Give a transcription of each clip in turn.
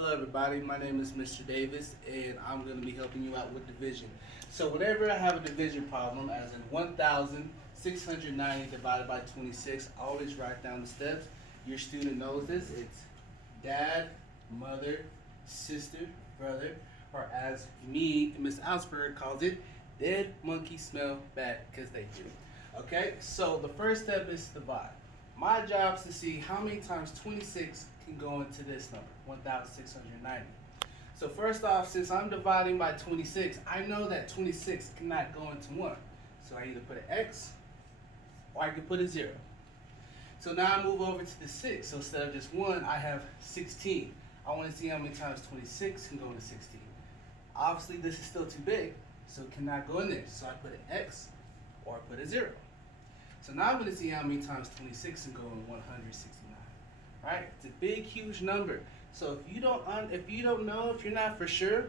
Hello everybody, my name is Mr. Davis and I'm going to be helping you out with division. So whenever I have a division problem, as in 1,690 divided by 26, I always write down the steps. Your student knows this. It's dad, mother, sister, brother, or as me, Miss Ausberg calls it, dead monkey smell bad because they do. Okay, so the first step is to divide. My job is to see how many times 26 can go into this number, 1,690. So first off, since I'm dividing by 26, I know that 26 cannot go into 1. So I either put an X or I can put a 0. So now I move over to the 6. So instead of just 1, I have 16. I want to see how many times 26 can go into 16. Obviously, this is still too big, so it cannot go in there. So I put an X or I put a 0. So now I'm going to see how many times 26 can go in 169. Right? It's a big, huge number. So if you don't know, if you're not for sure,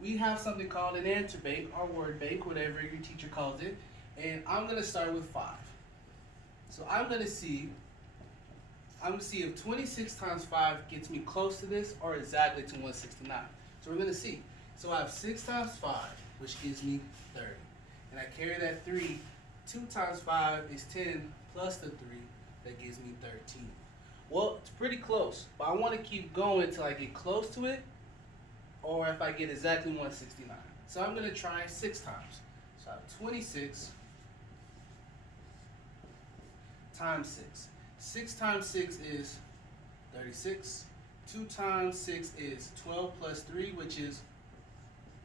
we have something called an answer bank or word bank, whatever your teacher calls it. And I'm going to start with 5. So I'm going to see if 26 times 5 gets me close to this or exactly to 169. So we're going to see. So I have 6 times 5, which gives me 30. And I carry that 3. 2 times 5 is 10 plus the 3, that gives me 13. Well, it's pretty close, but I want to keep going until I get close to it, or if I get exactly 169. So I'm going to try 6 times. So I have 26 times 6. 6 times 6 is 36. 2 times 6 is 12 plus 3, which is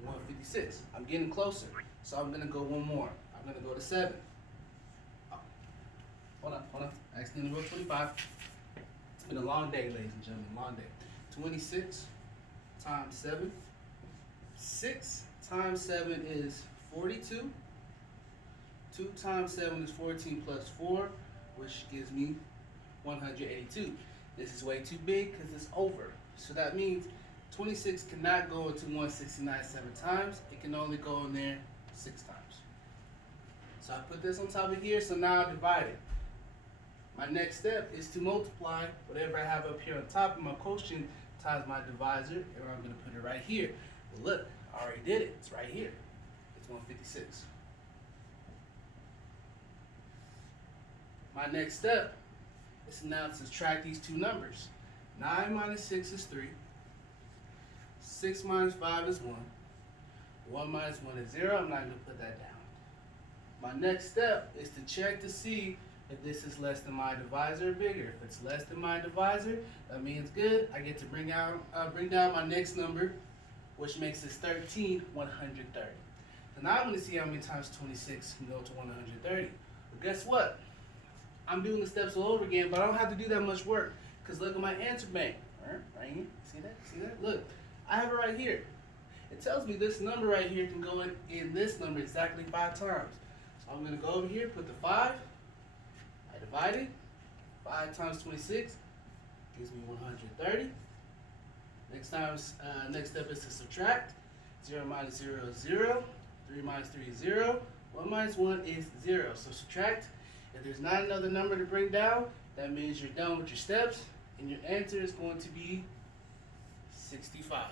156. I'm getting closer, so I'm going to go one more. I'm going to go to 7. Hold on. I accidentally wrote 25. It's been a long day, ladies and gentlemen, long day. 26 times 7. 6 times 7 is 42. 2 times 7 is 14 plus 4, which gives me 182. This is way too big because it's over. So that means 26 cannot go into 169 7 times. It can only go in there 6 times. So I put this on top of here, so now I divide it. My next step is to multiply whatever I have up here on top of my quotient times my divisor, and I'm going to put it right here. Well, look, I already did it. It's right here. It's 156. My next step is now to subtract these two numbers. 9 minus 6 is 3. 6 minus 5 is 1. 1 minus 1 is 0. I'm not going to put that down. My next step is to check to see if this is less than my divisor or bigger. If it's less than my divisor, that means good. I get to bring down my next number, which makes this 13, 130. So now I'm going to see how many times 26 can go to 130. But guess what? I'm doing the steps all over again, but I don't have to do that much work because look at my answer bank. Right here. See that? See that? Look, I have it right here. It tells me this number right here can go in this number exactly 5 times. So I'm going to go over here, put the 5. I divide it. 5 times 26 gives me 130. Next step is to subtract. 0 minus 0 is 0. 3 minus 3 is 0. 1 minus 1 is 0. So subtract. If there's not another number to bring down, that means you're done with your steps, and your answer is going to be 65.